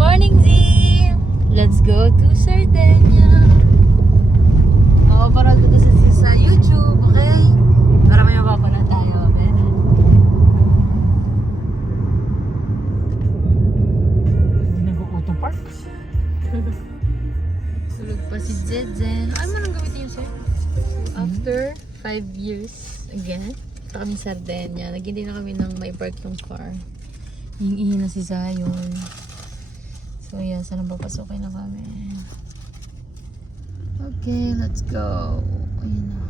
morning, Z! Let's go to Sardinia. Parang ko sa YouTube, okay? Para may mapapanood tayo. Hindi nag-auto park. Sulog pa si Zezen. Ano man ang gamitin yun, sir? So, after 5 years, again, ito kami Sardinia. Naghintay na kami ng may park ng car. Ihi na si Zion. So, yeah, sana papasukin na kami. Okay, let's go. Ayan na.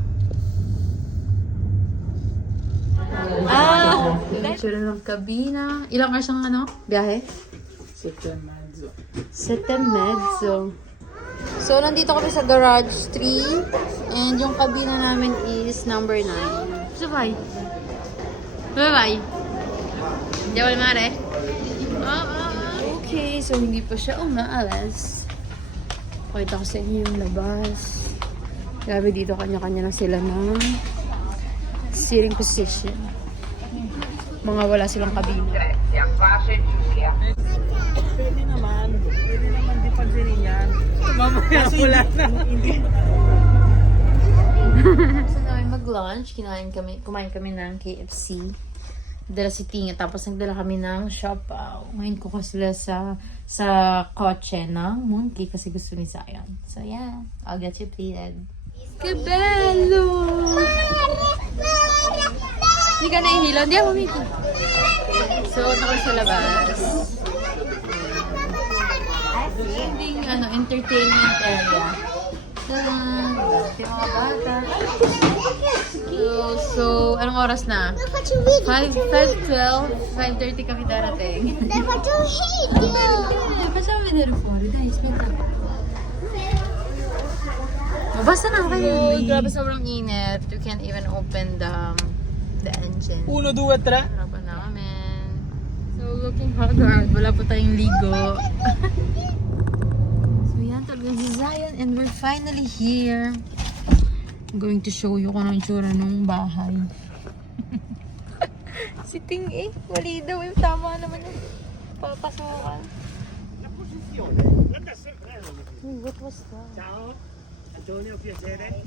Itsura ng kabina. Ilang oras ang biyahe? 7:30. 7:30. So, nandito kami sa garage 3. And yung kabina namin is number 9. Sabay. Bye-bye. Hindi wala mare. Okay, so hindi pa siya umaalas. Pakita ko sa inyo yung labas. Grabe dito, kanya-kanya na sila ng sitting position. Mga wala silang kabina. Pwede naman di pansinin yan. Mamaya wala na. So namin mag-lunch, kumain kami ng KFC. Dala si Tinga, tapos nagdala kami ng siopaw. Ngayon ko sila sa kotse ng Mooncake kasi gusto ni Zion. So yeah, I'll get you plated. Que bello! Hindi ka nahihilo? Hindi ako Miki. So, ako sa labas. Ending, entertainment area. Tadan! Dati mga bata. So, anong oras na? 5:12, 5:30 kami darating. Basta kami nireport. Dahil, basta na kayo. Grabe sobrang init. You can't even open the engine. 1, 2, 3. Harapan namin. So, looking haggard. Wala pa tayong ligo. So, yan talaga si Zion. And we're finally here. I'm going to show you kung ano yung tsura ng bahay. Si Ting mali daw. Tama naman yung papasukan. What was that? Ciao, Antonio, piacere.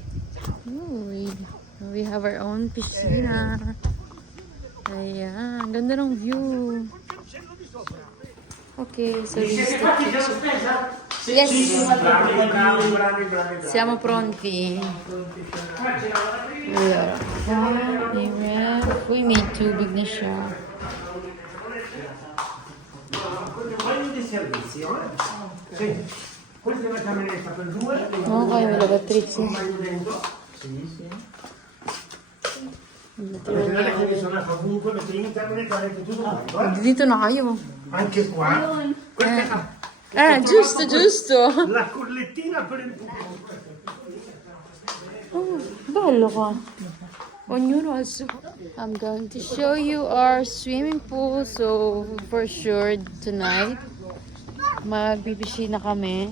We have our own piscina. Ayan, ganda ng view. Okay, so this is the kitchen. Yes! Siamo pronti. Allora, may ref. Uy, may tubig na siya. Questa è una cameretta per 2. Okay, may lavatrice. Guardate che mi sono ovunque, metti in internet, guardate tutto quanto. Dito na kayo. Anche qua. Questa Giusto. la collettina per il Oh, bello qua. Ognuno also. I'm going to show you our swimming pool. So, for sure, tonight, magpipishi na kami.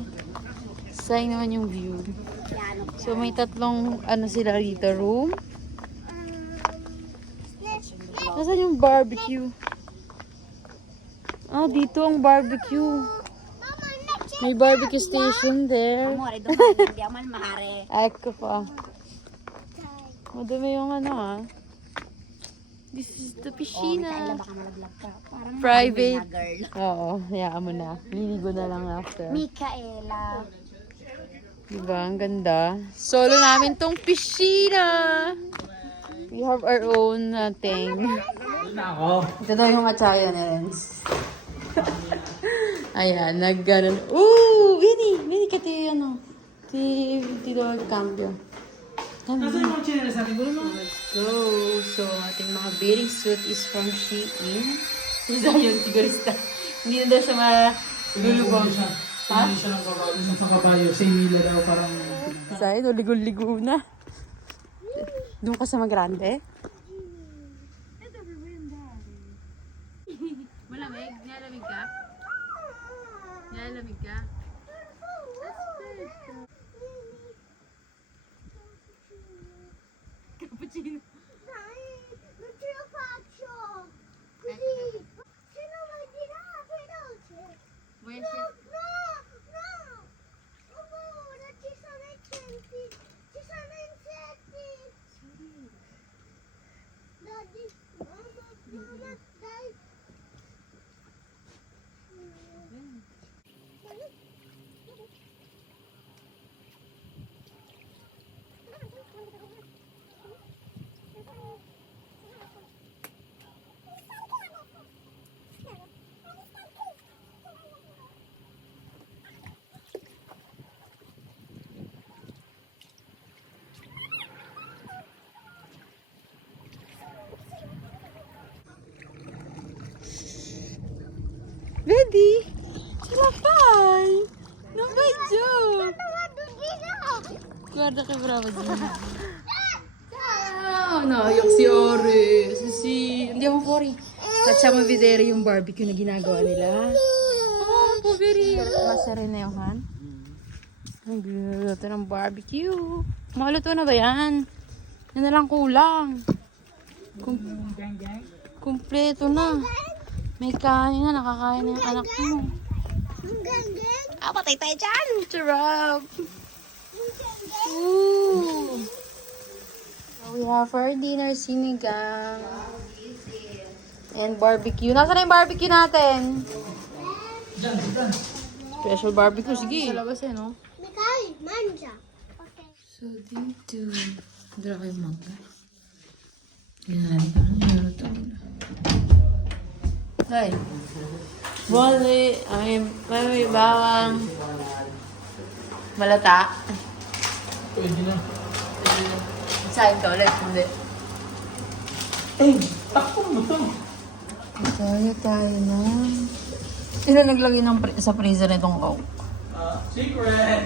Sayang naman yung view. So, may tatlong, sila dito, room. Nasaan yung barbecue? Dito ang barbecue. May barbecue station there. Amore, domani andiamo al mare. Ecco pa. Madumi yung This is the piscina. Baka malaglag ka. Parang Private. na girl. Oo, hayaan mo na. Liligo na lang after. Micaela. Diba? Ang ganda. Solo namin tong piscina. We have our own thing. Nako. Ito daw yung atsaya ni Renz. Ayan, nagganon. Ooh! Vini, ka ti ti do cambio. Nasaan yung mga chinela sa akin? Let's go. So, ating mga bathing suit is from Shein. Si Zion, sigurista. Hindi na daw siya malulubog. Ha? Hindi siya ng kabayo. Isang sa kabayo. Sa Emila daw parang... Zion, ligo-ligo na. Doon ka sa magrande? Malamig? Nilalamig ka? Nilalamig ka? Cappuccino. Non ce la faccio! Così! Se no vai di là, veloce! Where's it? No! No! Opo, that is on a candy. She's on a candy. Daddy, Mama, Daddy. Ready? Silapay! No medyo! Guarda che brava Gina. Ah, naiyak si Ori. Andiamo fuori. Facciamo vedere yung barbecue na ginagawa nila. Oh, poverino. Masareneohan. Ang gluto ng barbecue. Maluto na ba yan? Yan na lang kulang. Kumpleto na. May kain na, nakakain na yung anak mo. Ah, patay tayo dyan! Charap! Ooh! So we have for dinner, sinigang. And barbecue. Nasaan na yung barbecue natin? Special barbecue. Sige. Sa labas eh, no? Mikay, manja. Okay. So, dito. Dala kayo mangga. Yan. Meron ito. Ay. Bali. May bawang. Malata. Pwede na. Saan ka ulit? Hindi. Takpo mo to. Tayo na. Sino naglagay sa freezer nitong Coke? Secret!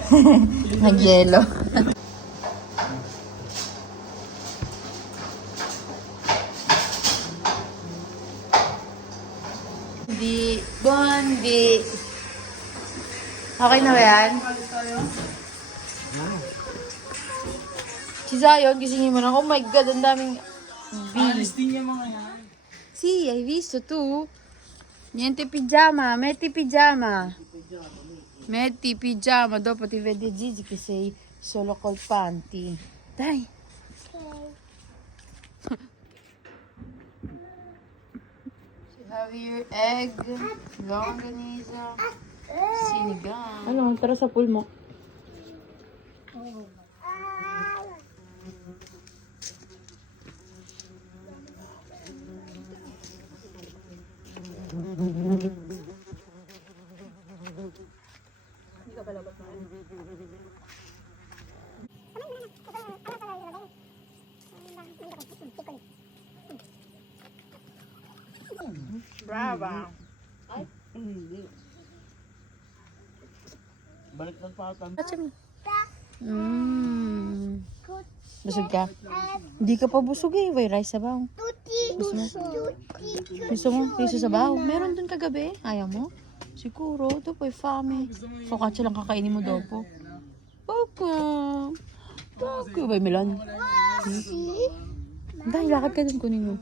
Nag-yelo. Bondi. Okay na ba yan? Si Zion, gisingin mo na. Oh my God, ang daming Alis din yung mga yan. Sì, hai visto tu? Niente pigiama, metti pigiama. Metti pigiama, dopo ti vede Gigi che sei solo col panty. Dai. So have your egg, longanisa, sinigang. Ano, tara sa pool mo. Brava. Balik ng patan. Busog ka? Hindi ka pa busog eh. May rice sabaw. Gusto mo? Rice sabaw? Meron dun kagabi. Ayaw mo? Siguro. Ito po fame. Focaccia lang kakainin mo daw po. Paka. Paka. May melan. Dahil lakad ka dun kunin mo.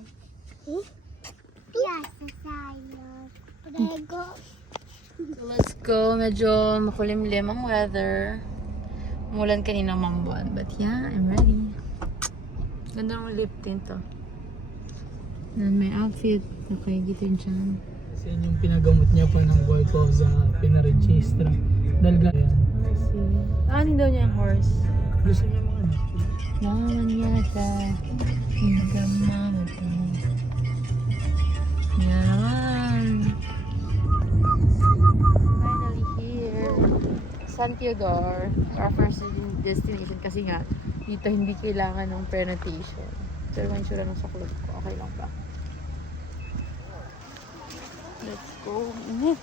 So let's go. Medyo makulimlim ang weather. Umulan kanina mambuan. But yeah, I'm ready. Ganda ng lip tint to. And may outfit. Nakagito yun siya. Kasi yan yung pinagamot niya pa ng boy ko sa pinaregistra. Dahil ganyan. Ano daw niya yung horse? Gusto niya mga anak. Naman yata. Hingamamata. Yan naman. Finally here. San Theodore. Our first destination kasi nga dito hindi kailangan ng pre-notation. So, yung sura ng saklog ko. Okay lang ba? Let's go. Init.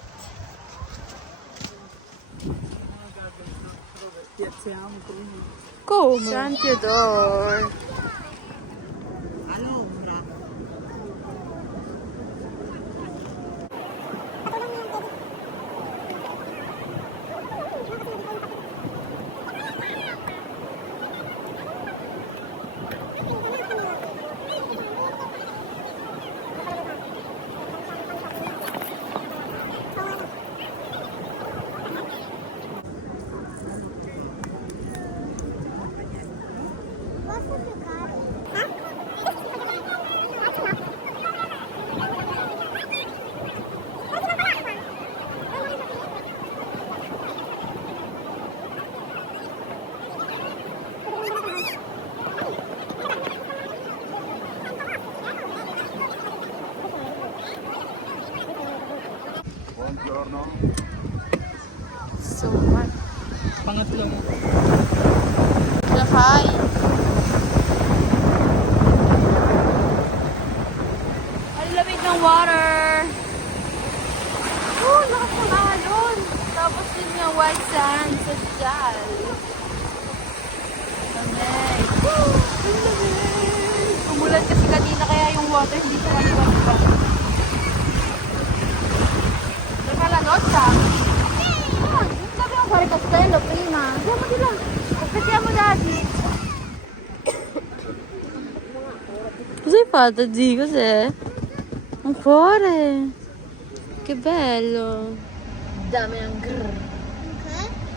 Go! San Theodore. So much. Pangatlo mo. Hi. Ang lamig ng water. Oh, lakas ng alon. Tapos yun nga white sand sa dal. Lamig. Woo! Ang lamig. Umulan kasi kanina kaya yung water hindi sa kaliwa. Nakalanot siya. Sabi ang pare Costello, prima. Diyan mo nila. Kasi mo dati. Cos'hai fatto, G? Cos'è? Un cuore. Che bello. Dammi un grrr.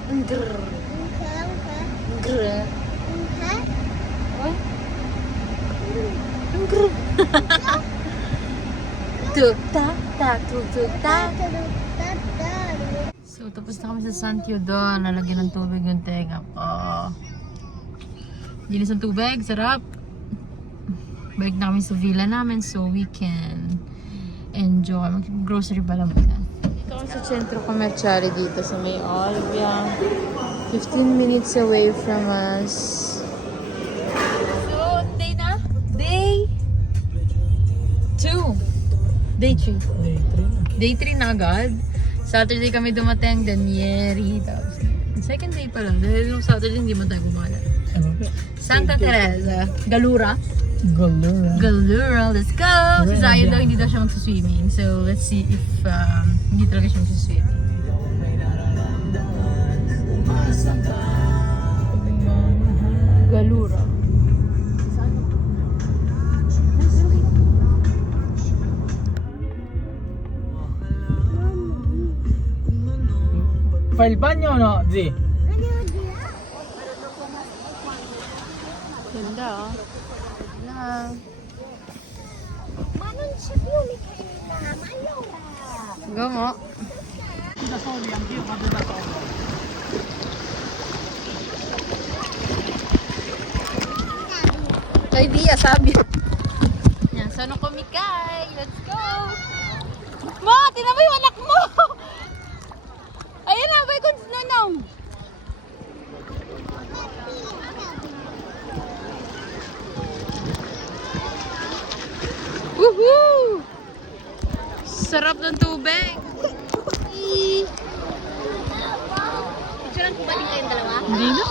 Un grrr. Un grrr. What? Un grrr. Tuk tak tak tuk tuk tak. So, tapos na kami sa San Teodoro. Nalagyan ng tubig yung tenga ko. Linis ng tubig. Sarap. Balik na kami sa villa namin so we can enjoy. Mag-grocery pala muna. Dito kami sa Centro Comerciale dito sa May Olvia. 15 minutes away from us. So, day na? Day 2. Day 3. Day 3 na agad. Saturday kami dumating, Danieri. Tapos, second day pa lang. Dahil yung Saturday hindi mo tayo gumala. Santa Teresa. Galura. Galura. Let's go! Si Zion daw, hindi daw siya mag-swimming. So, let's see if hindi talaga siya mag-swimming. Galura. Fai il bagno o no, Zi? Ganda, oh. Na. Ma non c'è più Michela, ma allora? Go mo. Da soli, anch'io vado da solo. Kay Dia, sabi. Yan, sana kumikay. Let's go! Ma, tinan mo yung anak mo! Ayan na, bay kung sinunong. Woohoo! Sarap ng tubig. Picturean ko ba din kayong dalawa? Hindi na.